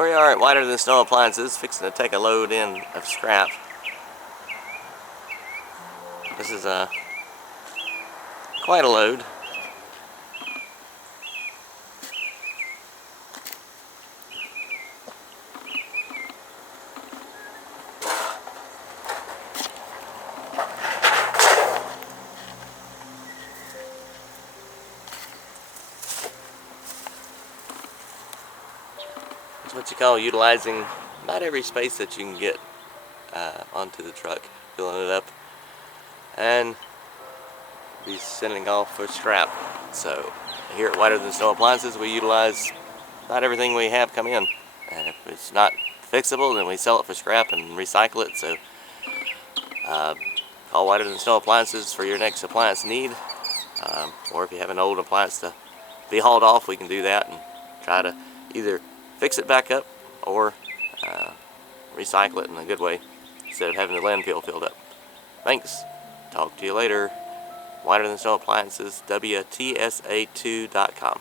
Here we are at Whiter Than Snow Appliances, fixing to take a load in of scrap. This is quite a load. It's what you call utilizing about every space that you can get onto the truck, filling it up, and be sending off for scrap. So here at Whiter Than Snow Appliances, we utilize about everything we have come in, and if it's not fixable, then we sell it for scrap and recycle it. So call Whiter Than Snow Appliances for your next appliance need, or if you have an old appliance to be hauled off, we can do that and try to either fix it back up or recycle it in a good way instead of having the landfill filled up. Thanks. Talk to you later. Whiter Than Snow Appliances, WTSA2.com.